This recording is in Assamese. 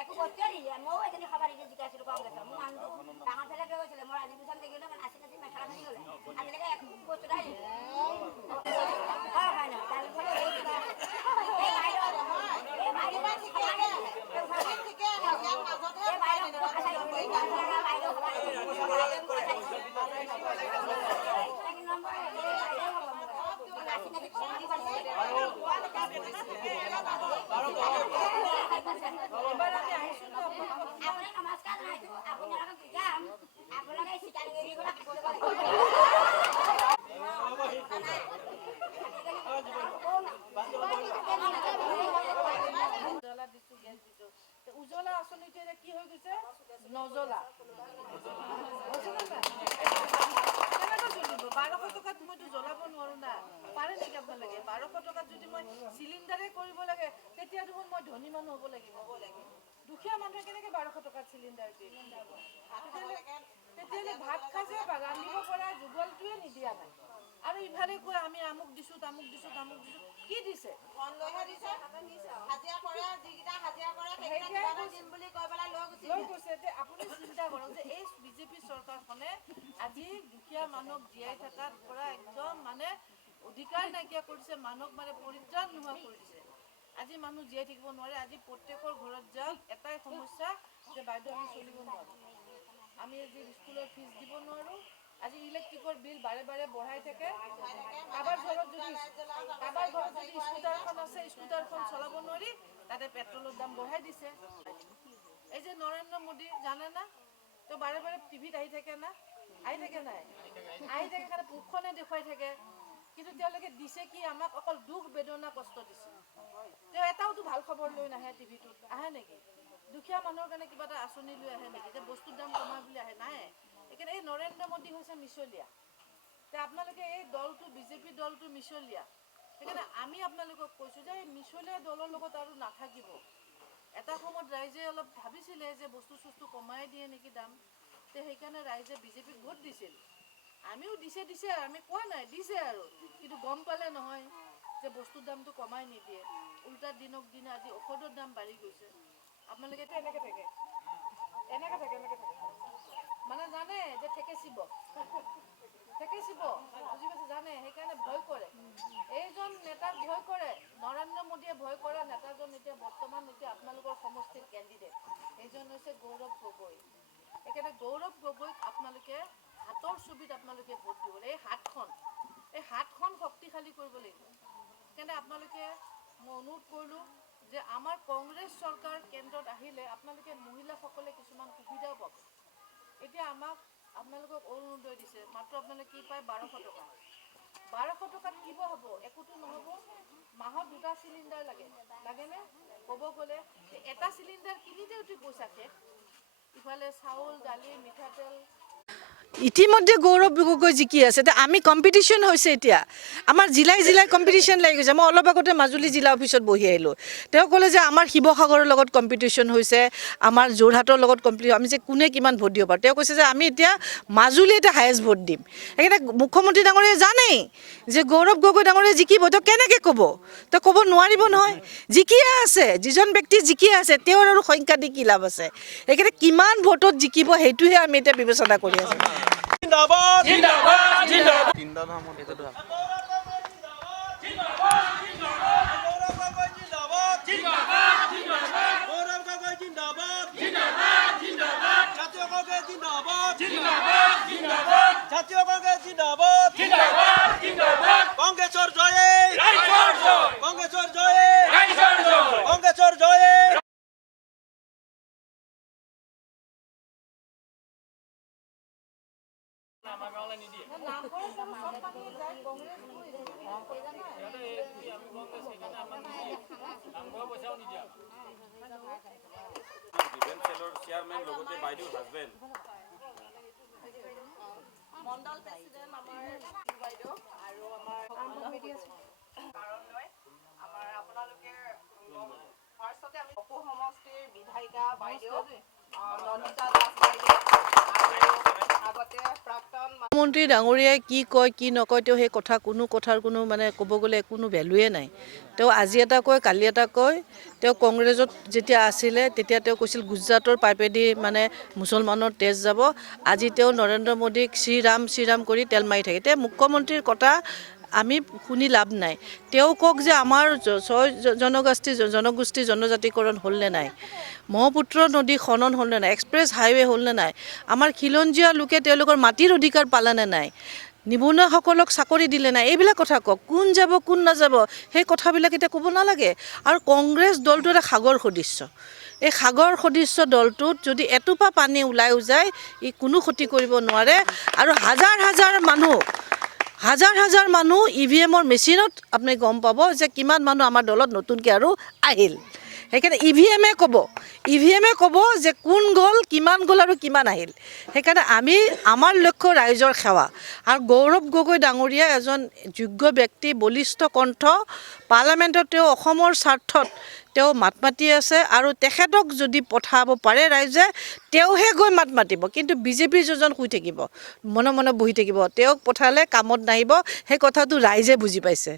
একো বস্তু মই এজনী খবৰ দি জিকাইছিলো কংগ্ৰেছৰ মোৰ মানুহটো ডাঙৰ ফেলে লৈ গৈছিলে মই ৰাজীৱ দেখিলো নাচি নাচি মেখেলা পিন্ধি গ'লে আজিলৈকে একো বস্তু নাই হয় ন তাৰপিছতে উজ্জ্বলা আঁচনিটো এতিয়া কি হৈ গৈছে নজ্বলা কেনেকৈ চলিব 1200 টকাত মইতো জ্বলাব নোৱাৰো না পাৰে নেকি আপোনালোকে 1200 টকাত যদি মই চিলিণ্ডাৰে কৰিব লাগে তেতিয়া দেখোন মই ধনী মানুহ হ'ব লাগিব দুখীয়া মানুহে কেনেকৈ 1200 টকাত চিলিণ্ডাৰ দিয়ে তেতিয়াহ'লে ভাত খাইছে ৰান্ধিব পৰা যুগলটোৱে নিদিয়া নাই আৰু ইফালে কৈ আমি আমুক দিছোঁ তামুক দিছোঁ কি দিছে আপুনি চিন্তা কৰক যে এই বিজেপি চৰকাৰখনে আজি দুখীয়া মানুহক জীয়াই থকাৰ পৰা একদম মানে অধিকাৰ নাইকিয়া কৰিছে মানুহক মানে পৰিত্ৰাণ নোহোৱা কৰিছে আজি মানুহ জীয়াই থাকিব নোৱাৰে আজি প্ৰত্যেকৰ ঘৰত যাওক এটাই সমস্যা যে বাইদেউ আমি চলিব নোৱাৰোঁ আমি আজি স্কুলৰ ফিজ দিব নোৱাৰোঁ আজি ইলেক্ট্ৰিকৰ বিল বাৰে বাৰে বঢ়াই থাকে কাৰোবাৰ ঘৰত যদি স্কুটাৰখন আছে স্কুটাৰখন চলাব নোৱাৰি তাতে পেট্ৰলৰ দাম বঢ়াই দিছে এই যে নৰেন্দ্ৰ মোদী জানে না তো বাৰে বাৰে টিভিত আহি থাকে না আহি থাকে নাই আহি থাকে কাৰণে মুখখনে দেখুৱাই থাকে কিন্তু তেওঁলোকে দিছে কি আমাক অকল দুখ বেদনা কষ্ট দিছে তেওঁ এটাওতো ভাল খবৰ লৈ নাহে টিভিটোত আহে নেকি দুখীয়া মানুহৰ কাৰণে কিবা এটা আঁচনি লৈ আহে নেকি যে বস্তুৰ দাম কমাই বুলি আহে নাই এইকাৰণে এই নৰেন্দ্ৰ মোদী হৈছে মিছলীয়া তে আপোনালোকে এই দলটো বিজেপি দলটো মিছলীয়া সেইকাৰণে আমি আপোনালোকক কৈছোঁ যে এই মিছলীয়া দলৰ লগত আৰু নাথাকিব এটা সময়ত ৰাইজে অলপ ভাবিছিলে যে বস্তু চস্তু কমাই দিয়ে নেকি দাম তে সেইকাৰণে ৰাইজে বিজেপিক ভোট দিছিল আমিও দিছে আমি কোৱা নাই দিছে আৰু কিন্তু গম পালে নহয় যে বস্তুৰ দামটো কমাই নিদিয়ে উল্টা দিনক দিনে আজি ঔষধৰ দাম বাঢ়ি গৈছে আপোনালোকে এনেকৈ থাকে মানে জানে যে ঠেকেচিব বুজি পাইছে জানে সেইকাৰণে ভয় কৰে এইজন নেতাক ভয় কৰে নৰেন্দ্ৰ মোদীয়ে ভয় কৰা নেতাজন এতিয়া বৰ্তমান আপোনালোকৰ সমষ্টিৰ কেণ্ডিডেট এইজন হৈছে গৌৰৱ গগৈ সেইকাৰণে গৌৰৱ গগৈক আপোনালোকে হাতৰ ছবিত আপোনালোকে ভোট দিব এই হাতখন শক্তিশালী কৰিব লাগিব সেইকাৰণে আপোনালোকে মই অনুৰোধ কৰিলোঁ যে আমাৰ কংগ্ৰেছ চৰকাৰ কেন্দ্ৰত আহিলে আপোনালোকে মহিলাসকলে কিছুমান সুবিধাও পাব এতিয়া আমাক আপোনালোকক অৰুণোদয় দিছে মাত্ৰ আপোনালোকে কি পায় 1200 টকাত কিবা হ'ব একোতো নহ'ব মাহত 2টা চিলিণ্ডাৰ লাগেনে ক'ব গ'লে এটা চিলিণ্ডাৰ কিনিতে অতি পইচা শেষ ইফালে চাউল দালি মিঠাতেল ইতিমধ্যে গৌৰৱ গগৈ জিকি আছে আমি কম্পিটিশ্যন হৈছে এতিয়া আমাৰ জিলাই কম্পিটিশ্যন লাগি গৈছে মই অলপ আগতে মাজুলী জিলা অফিচত বহি আহিলোঁ তেওঁ ক'লে যে আমাৰ শিৱসাগৰৰ লগত কম্পিটিশ্যন হৈছে আমাৰ যোৰহাটৰ লগত কম্পিটিশ্যন আমি যে কোনে কিমান ভোট দিব পাৰোঁ তেওঁ কৈছে যে আমি এতিয়া মাজুলী এটা হায়েষ্ট ভোট দিম সেইকাৰণে মুখ্যমন্ত্ৰী ডাঙৰীয়াই জানেই যে গৌৰৱ গগৈ ডাঙৰীয়াই জিকিব তেওঁ কেনেকৈ ক'ব তেওঁ ক'ব নোৱাৰিব নহয় জিকিয়ে আছে যিজন ব্যক্তি জিকিয়ে আছে তেওঁৰ আৰু সংখ্যা দি কি লাভ আছে সেইকাৰণে কিমান ভোটত জিকিব সেইটোহে আমি এতিয়া বিবেচনা কৰি আছোঁ জিন্দাবাদ জিন্দাবাদ জিন্দাবাদ তিনটা নাম এটা দাও জিন্দাবাদ জিন্দাবাদ গৌরব গগৈ জিন্দাবাদ জিন্দাবাদ জিন্দাবাদ জাতীয় কংগ্রেস জিন্দাবাদ জিন্দাবাদ জিন্দাবাদ জাতীয় কংগ্রেস জিন্দাবাদ জিন্দাবাদ জিন্দাবাদ কংগ্রেসের জয় রাইজর জয় কংগ্রেসের জয় রাইজর জয় কংগ্রেসের জয় মণ্ডল প্ৰেচিডেণ্ট আমাৰ বাইদেউ আৰু আমাৰ আপোনালোকে ফাৰ্ষ্টতে আমি অপু সমষ্টিৰ বিধায়িকা বাইদেউ নন্দিতা দাস বাইদেউ আৰু মন্ত্ৰী ডাঙৰীয়াই কি কয় কি নকয় তেওঁ সেই কথা কথাৰ কোনো মানে ক'ব গ'লে কোনো ভেলুৱে নাই। তেওঁ আজি এটা কয় কালি এটা কয়। তেওঁ কংগ্ৰেছত যেতিয়া আছিলে তেতিয়া তেওঁ কৈছিল গুজৰাটৰ পাইপেদি মানে মুছলমানৰ তেজ যাব। আজি তেওঁ নৰেন্দ্ৰ মোদীক শ্ৰীৰাম কৰি তেল মাৰি থাকে। তেওঁ মুখ্যমন্ত্ৰীৰ কথা আমি শুনি লাভ নাই। তেওঁ কওক যে আমাৰ জনগোষ্ঠী জনজাতিকৰণ হ'লনে নাই, ব্ৰহ্মপুত্ৰ নদী খনন হ'লনে নাই, এক্সপ্ৰেছ হাইৱে হ'লনে নাই, আমাৰ খিলঞ্জীয়া লোকে তেওঁলোকৰ মাটিৰ অধিকাৰ পালেনে নাই, নিবনুৱাসকলক চাকৰি দিলে নাই, এইবিলাক কথা কওক। কোন যাব কোন নাযাব সেই কথাবিলাক এতিয়া ক'ব নালাগে। আৰু কংগ্ৰেছ দলটো এটা সাগৰ সদৃশ্য। এই সাগৰ সদৃশ্য দলটোত যদি এটোপা পানী ওলাইও যায় ই কোনো ক্ষতি কৰিব নোৱাৰে। আৰু হাজাৰ হাজাৰ মানুহ EVMৰ মেচিনত আপুনি গম পাব যে কিমান মানুহ আমাৰ দলত নতুনকৈ আৰু আহিল। সেইকাৰণে EVMে ক'ব যে কোন গ'ল, কিমান গ'ল আৰু কিমান আহিল। সেইকাৰণে আমাৰ লক্ষ্য ৰাইজৰ সেৱা। আৰু গৌৰৱ গগৈ ডাঙৰীয়া এজন যোগ্য ব্যক্তি, বলিষ্ঠ কণ্ঠ। পাৰ্লামেণ্টত তেওঁ অসমৰ স্বাৰ্থত তেওঁ মাত মাতি আছে। আৰু তেখেতক যদি পঠাব পাৰে ৰাইজে তেওঁহে গৈ মাত মাতিব। কিন্তু বিজেপিৰ যোজন শুই থাকিব, মনে মনে বহি থাকিব। তেওঁক পঠালে কামত নাহিব। সেই কথাটো ৰাইজে বুজি পাইছে।